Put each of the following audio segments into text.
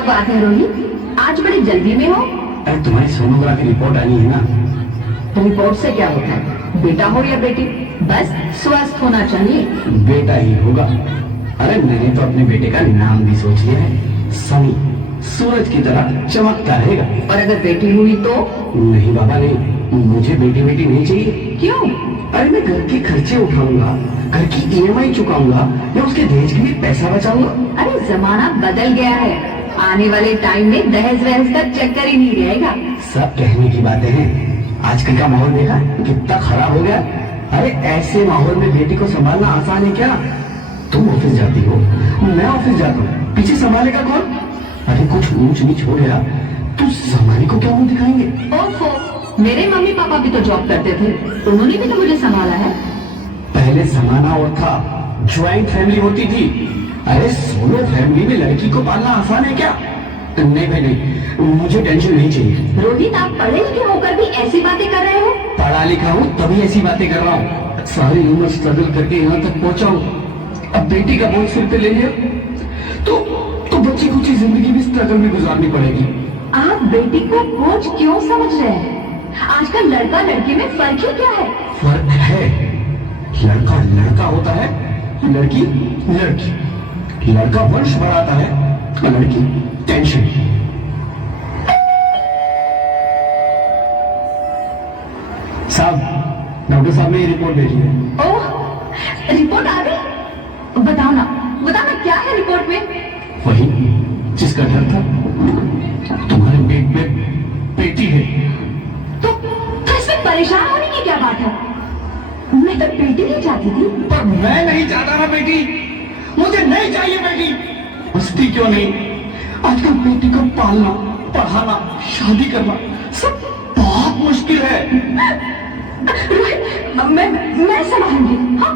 क्या बात है रोहित, आज बड़ी जल्दी में हो? अरे तुम्हारी सोनोग्राफी रिपोर्ट आनी है ना। रिपोर्ट से क्या होता है, बेटा हो या बेटी, बस स्वस्थ होना चाहिए। बेटा ही होगा। अरे मैंने तो अपने बेटे का नाम भी सोच लिया है, सनी, सूरज की तरह चमकता रहेगा। और अगर बेटी हुई तो? नहीं बाबा नहीं, मुझे बेटी नहीं चाहिए। क्यों? अरे मैं घर के खर्चे उठाऊंगा, घर की ईएमआई चुकाऊंगा या उसके दहेज के लिए पैसा बचाऊंगा। अरे जमाना बदल गया है, आने वाले टाइम में दहेज वहेज का चक्कर ही नहीं रहेगा। सब कहने की बातें हैं, आजकल का माहौल देखा कितना खराब हो गया। अरे ऐसे माहौल में बेटी को संभालना आसान है क्या? तुम ऑफिस जाती हो, मैं ऑफिस जाता हूँ, पीछे संभालेगा कौन? अरे कुछ ऊंच नीच हो गया तो जमाने को क्या मुंह दिखाएंगे? ओफो, मेरे मम्मी पापा भी तो जॉब करते थे, उन्होंने भी तो मुझे संभाला है। पहले जमाना और था, ज्वाइंट फैमिली होती थी। अरे सोलो फैमिली में लड़की को पालना आसान है क्या? नहीं भाई नहीं, मुझे टेंशन नहीं चाहिए। रोहित, आप पढ़े लिखे होकर भी ऐसी बातें कर रहे हो? पढ़ा लिखा हूँ तभी ऐसी बातें कर रहा हूँ, सारी उम्र स्ट्रगल करके यहाँ तक पहुँचा हूँ। अब बेटी का बोझ सिर पे ले लिया तो बच्ची कुछ जिंदगी भी स्ट्रगल में गुजारनी पड़ेगी। आप बेटी को बोझ क्यों समझ रहे हैं? आजकल लड़का लड़की में फर्क ही क्या है? फर्क है, लड़का लड़का होता है, लड़की लड़की। लड़का वंश बढ़ाता है और लड़की टेंशन। साहब, डॉक्टर साहब ने ये रिपोर्ट भेजी है। ओह, रिपोर्ट आ गई? बताओ ना क्या है रिपोर्ट में? वही जिसका डर था, तुम्हारे पेट में बेटी है। तो इसमें परेशान होने की क्या बात है? मैं तो बेटी ही चाहती थी। पर मैं नहीं चाहता ना बेटी, मुझे नहीं चाहिए बेटी। मस्ती क्यों नहीं, आजकल बेटी को पालना, पढ़ाना, शादी करना सब बहुत मुश्किल है। मैं संभालूंगी, हाँ,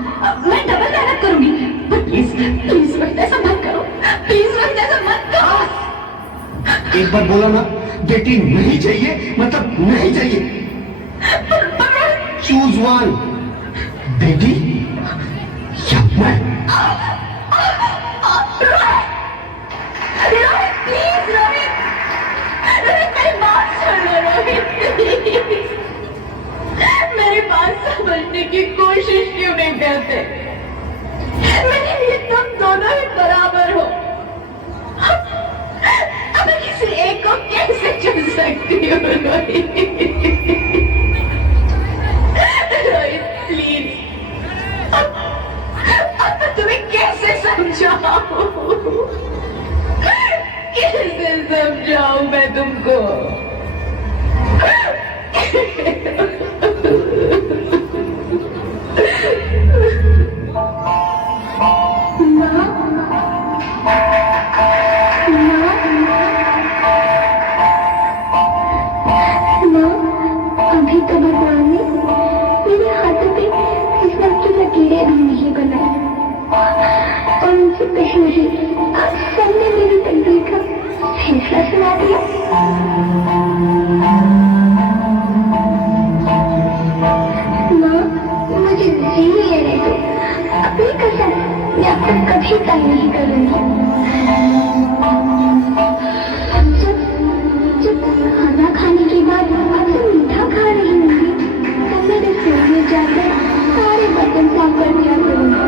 मैं डबल मेहनत करूंगी, पर प्लीज रोहित ऐसा मत करो, प्लीज रोहित ऐसा मत करो। एक बार बोला ना, बेटी नहीं चाहिए मतलब नहीं चाहिए। चूज वन, बेटी या मैं। रोहित प्लीज, रोहित मेरी बात सुन लो रोहित, मेरी बात समझने की कोशिश क्यों नहीं करते? मेरे लिए तुम दोनों ही बराबर हो, अब मैं किसी एक को कैसे चुन सकती हूँ? रोहित प्लीज, अब मैं तुम्हें कैसे समझाऊं? कैसे समझाऊं मैं तुमको? अभी तो भगवान ने मेरे हाथों पे किस्मत की लकीरें भी नहीं बनाई, और उनसे पहले ही आप सबने मेरी तकदीर का फैसला सुना दिया। माँ, मुझे जी लेने दो, अपनी कसम, मैं आपको कभी तंग नहीं करूंगी। जब खाना खाने के बाद आपसे मीठा खा रही होंगी, तब मैं रसोई में जाकर सारे बर्तन साफ कर दिया करूंगी।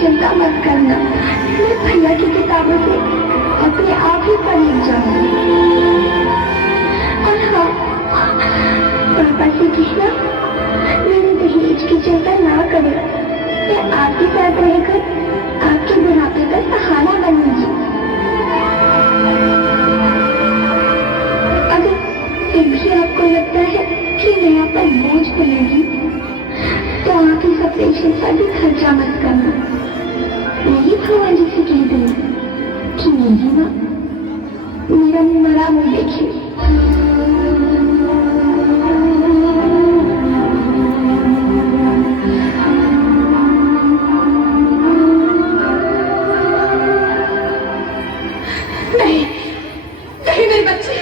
चिंता मत करना, मैं भैया की किताबों से अपने आप ही पढ़ लिख जाऊंगी। और हाँ, पापा से कहना मेरे दहेज की चिंता ना करें, मैं आपके साथ रहकर आपके बुढ़ापे का सहारा बनूंगी। अगर फिर भी आपको लगता है कि मैं आप पर बोझ बनेगी, तो आप इस ऑपरेशन पर भी खर्चा मत करना। नहीं भगवान जी से कह दूंगी कि नहीं माँ, मेरा मरा मुँह देखिए। नहीं नहीं मेरे बच्चे,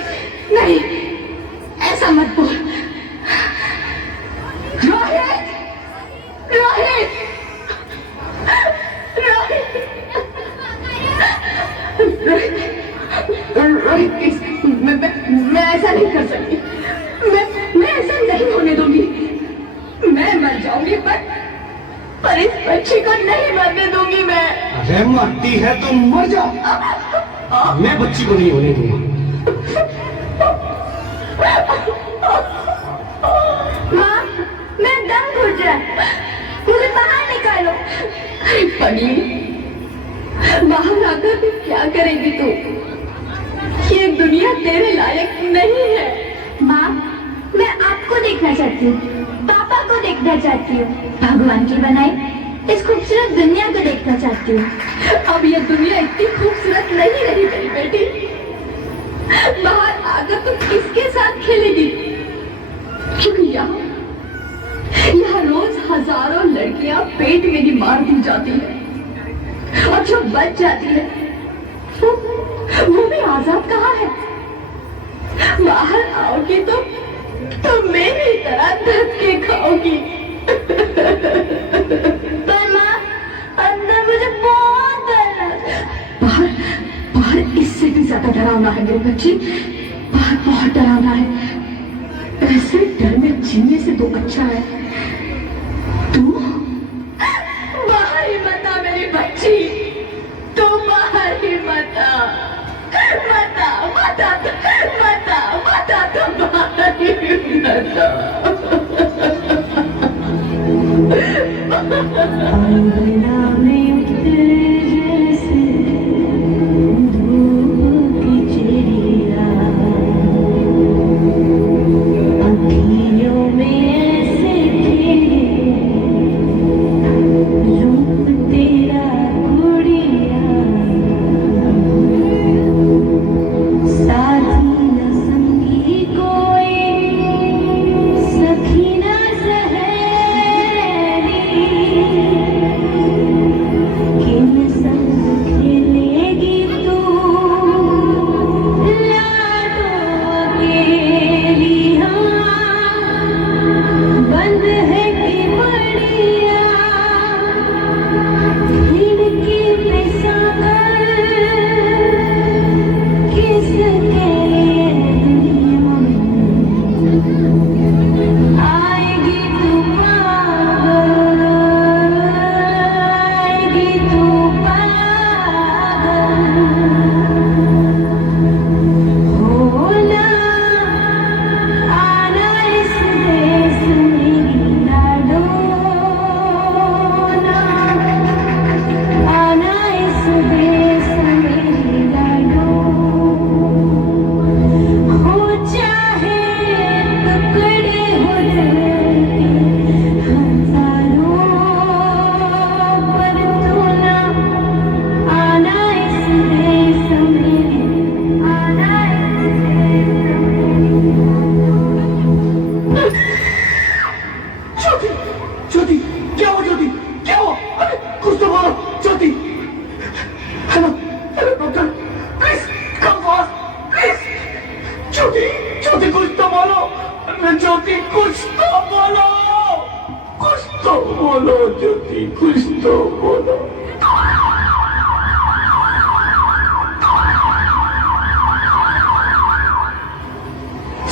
नहीं, ऐसा मत बोल। रोहित, रोहित, रोहित। ऐसा नहीं कर सकती। मैं ऐसा नहीं होने दूंगी। मैं मर जाऊंगी पर इस बच्ची को नहीं मरने दूंगी मैं। अरे मरती है तो मर जा, मैं बच्ची को नहीं होने दूंगा। माँ, मैं दम घुट रहा है, मुझे बाहर निकालो। अरे पगली, बाहर आकर भी क्या करेगी तू? ये दुनिया तेरे लायक नहीं है। माँ, मैं आपको देखना चाहती हूँ, पापा को देखना चाहती हूँ, भगवान की बनाई इस खूबसूरत दुनिया को देखना चाहती हूँ। अब ये दुनिया इतनी खूबसूरत नहीं रही मेरी बेटी। बाहर आकर तुम किसके साथ खेलेगी? क्योंकि यहाँ रोज हजारों लड़कियां पेट में ही मार दी जाती है और जो बच जाती है वो भी आजाद कहाँ है? बाहर आओगी तो मेरी तरह धक्के खाओगी। पर माँ, अंदर मुझे बहुत डर लग रहा है। बाहर इससे भी ज्यादा डरावना है मेरी बच्ची, बाहर बहुत डरावना है। ऐसे डर में जीने से तो अच्छा है तू बाहर ही मत आ मेरी बच्ची, तू बाहर ही मत आ, मत आ, मत आ, मत आ, मत आ, तू बाहर ही मत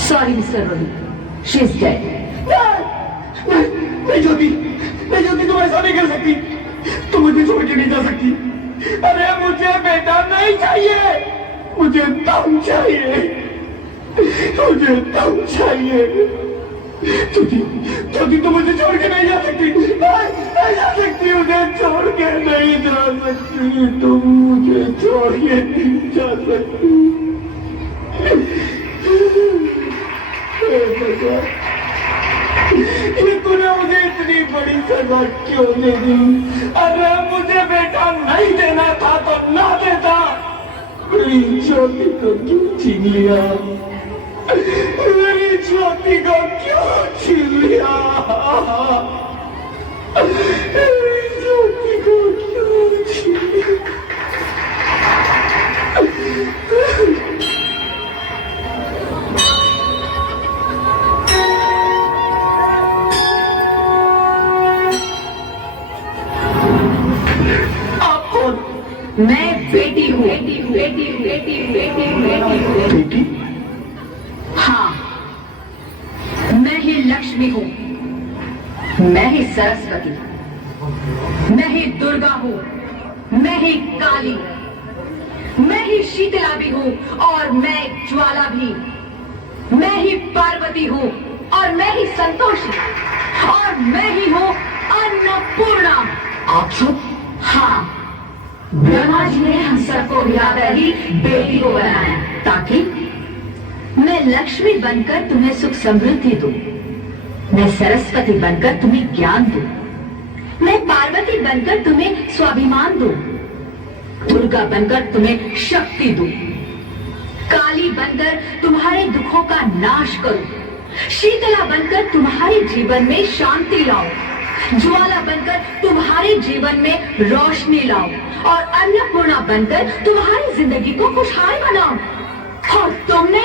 Sorry, Mr. Rohit. She's dead. नहीं ज्योति, तुम ऐसा नहीं कर सकती, तुम मुझे छोड़ के नहीं जा सकती। अरे मुझे बेटा नहीं चाहिए, मुझे दम चाहिए, मुझे दम चाहिए। ज्योति तुम मुझे छोड़ के नहीं जा सकती, नहीं जा सकती, मुझे छोड़ के नहीं जा सकती, तुम मुझे छोड़ के नहीं जा सकती। ये तूने मुझे इतनी बड़ी सजा क्यों दे दी? अरे मुझे बेटा नहीं देना था तो ना देता, मेरी ज्योति को क्यों छीन लिया? मेरी ज्योति को क्यों छीन लिया? मेरी ज्योति को क्यों छीन लिया? मैं बेटी हूँ। बेटी? हाँ लक्ष्मी हूँ, मैं ही सरस्वती, मैं ही दुर्गा हूँ, मैं ही काली, मैं ही शीतला भी हूँ और मैं ज्वाला भी, मैं ही पार्वती हूँ और मैं ही संतोषी और मैं ही हूँ अन्नपूर्णा। आप सब? हाँ, ब्रह्मा जी ने हम सबको मिलाकर ही बेटी को बनाया ताकि मैं लक्ष्मी बनकर तुम्हें सुख समृद्धि दूं, मैं सरस्वती बनकर तुम्हें ज्ञान दूं, मैं पार्वती बनकर तुम्हें स्वाभिमान दूं, दुर्गा बनकर तुम्हें शक्ति दूं, काली बनकर तुम्हारे दुखों का नाश करूं, शीतला बनकर तुम्हारे जीवन में शांति लाऊं, ज्वाला बनकर तुम्हारे जीवन में रोशनी लाऊं और अन्नपूर्णा बनकर तुम्हारी जिंदगी को खुशहाल बनाऊं। और तुमने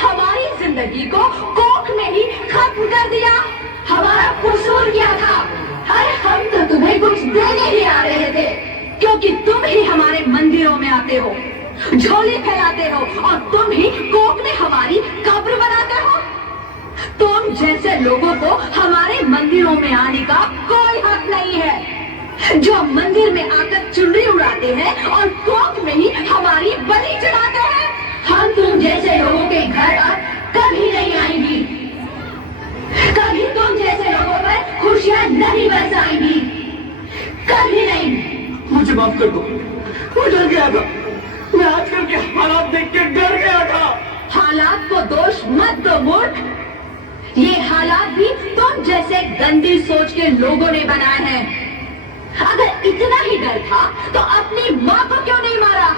हमारी जिंदगी को कोख में ही खत्म कर दिया। हमारा कसूर क्या था? अरे हम तो तुम्हें कुछ देने ही आ रहे थे, क्योंकि तुम ही हमारे मंदिरों में आते हो, झोली फैलाते हो और तुम ही कोख में हमारी कब्र बनाते हो। तुम जैसे लोगों को हमारे मंदिरों में आने का कोई हक नहीं है, जो मंदिर में आकर चुनरी उड़ाते हैं और कोख में ही हमारी बलि चढ़ाते हैं। हम तुम जैसे लोगों के घर अब कभी नहीं आएंगी, कभी तुम जैसे लोगों पर खुशियां नहीं बरसाएंगी, कभी नहीं। मुझे माफ कर दो, मैं डर गया था, मैं आजकल के हालात देख के डर गया था। हालात को दोष मत दो मूर्ख, ये हालात भी तुम जैसे गंदी सोच के लोगों ने बनाए हैं। अगर इतना ही डर था तो अपनी माँ को क्यों नहीं मारा,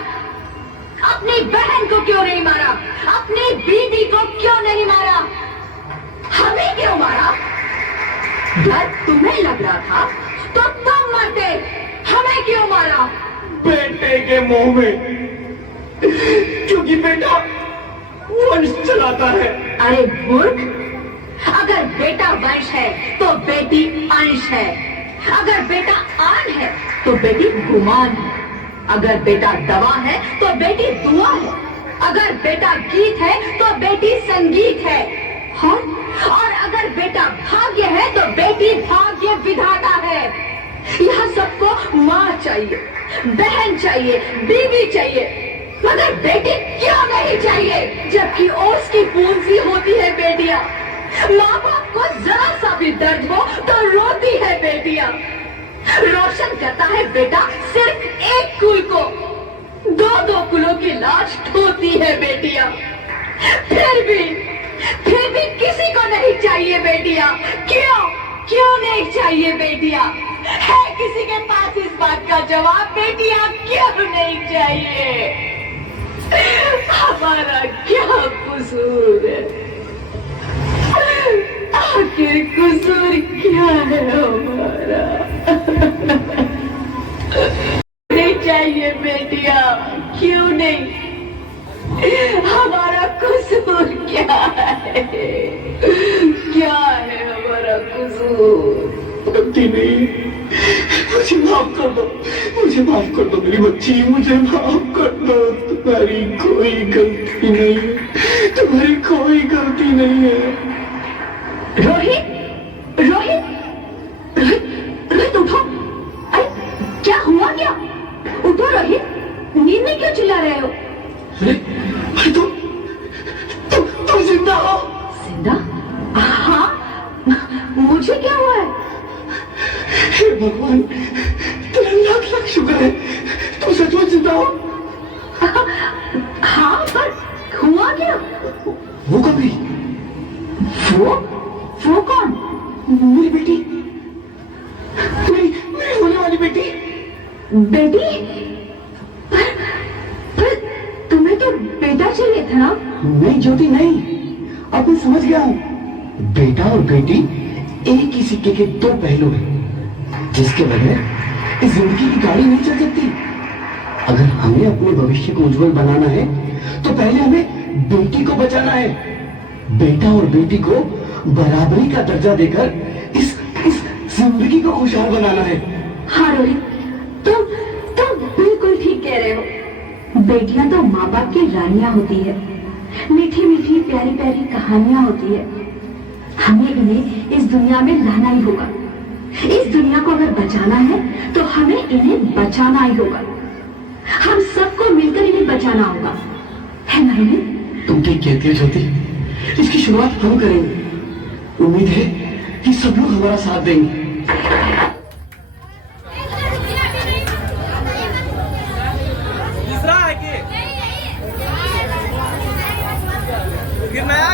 अपनी बहन को क्यों नहीं मारा, अपनी बीवी को क्यों नहीं मारा, हमें क्यों मारा? डर तुम्हें लग रहा था तो तुम मरते, हमें क्यों मारा? बेटे के मुंह में, क्योंकि बेटा वंश चलाता है। अरे मूर्ख, अगर बेटा वंश है तो बेटी अंश है, अगर बेटा आन है तो बेटी गुमान है, अगर बेटा दवा है तो बेटी दुआ है, अगर बेटा गीत है तो बेटी संगीत है, और अगर बेटा भाग्य है तो बेटी भाग्य विधाता है। यहाँ सबको माँ चाहिए, बहन चाहिए, बीवी चाहिए, मगर बेटी क्यों नहीं चाहिए? जबकि ओस की पूंजी होती है बेटियां, माँ बाप को जरा सा भी दर्द हो तो रोती है बेटियां, रोशन करता है बेटा सिर्फ एक कुल को, दो कुलों की लाश ढोती है बेटियां। फिर भी किसी को नहीं चाहिए बेटियां। क्यों नहीं चाहिए बेटियां? है किसी के पास इस बात का जवाब? बेटियां क्यों नहीं चाहिए? हमारा क्या कसूर है? आखिर कसूर क्या है हमारा? नहीं चाहिए बेटियां, क्यों नहीं? हमारा कसूर क्या है? क्या है हमारा कसूर? गलती नहीं, मुझे माफ कर दो, मुझे माफ कर दो मेरी बच्ची, मुझे माफ कर दो। तुम्हारी कोई गलती नहीं है, तुम्हारी कोई गलती नहीं है। रोहित, रोहित, रोहित, रोहित उठो। अरे क्या हुआ क्या? उठो रोहित, नींद में क्यों चिल्ला रहे हो? अरे तुम जिंदा हो? जिंदा? हाँ, मुझे क्या हुआ है? हे भगवान, तेरा लाख लाख शुक्र है, तुम सचमुच जिंदा हो। हाँ, पर हुआ क्या? वो कभी? वो कौन? मेरी बेटी, मेरी होने वाली बेटी। बेटी? पर तुम्हें तो बेटा चाहिए था ना? नहीं ज्योति नहीं, अब मैं समझ गया हूँ। बेटा और बेटी एक ही सिक्के के दो पहलू हैं, जिसके बगैर इस जिंदगी की गाड़ी नहीं चल सकती। अगर हमें अपने भविष्य को उज्जवल बनाना है तो पहले हमें बेटी को बचाना है। बेटा और बेटी को बराबरी का दर्जा देकर इस जिंदगी को खुशहाल बनाना है। हाँ रोहित, तुम बिल्कुल ठीक कह रहे हो। बेटियां तो माँ बाप की रानियां होती है, मीठी मीठी प्यारी प्यारी कहानियां होती है, हमें इन्हें इस दुनिया में लाना ही होगा। इस दुनिया को अगर बचाना है तो हमें इन्हें बचाना ही होगा। हम सबको मिलकर इन्हें बचाना होगा, है ना रोहित? तुम ठीक कहती हो ज्योति, इसकी शुरुआत हम करेंगे। उम्मीद है कि सब लोग हमारा साथ देंगे। तीसरा है कि फिर नया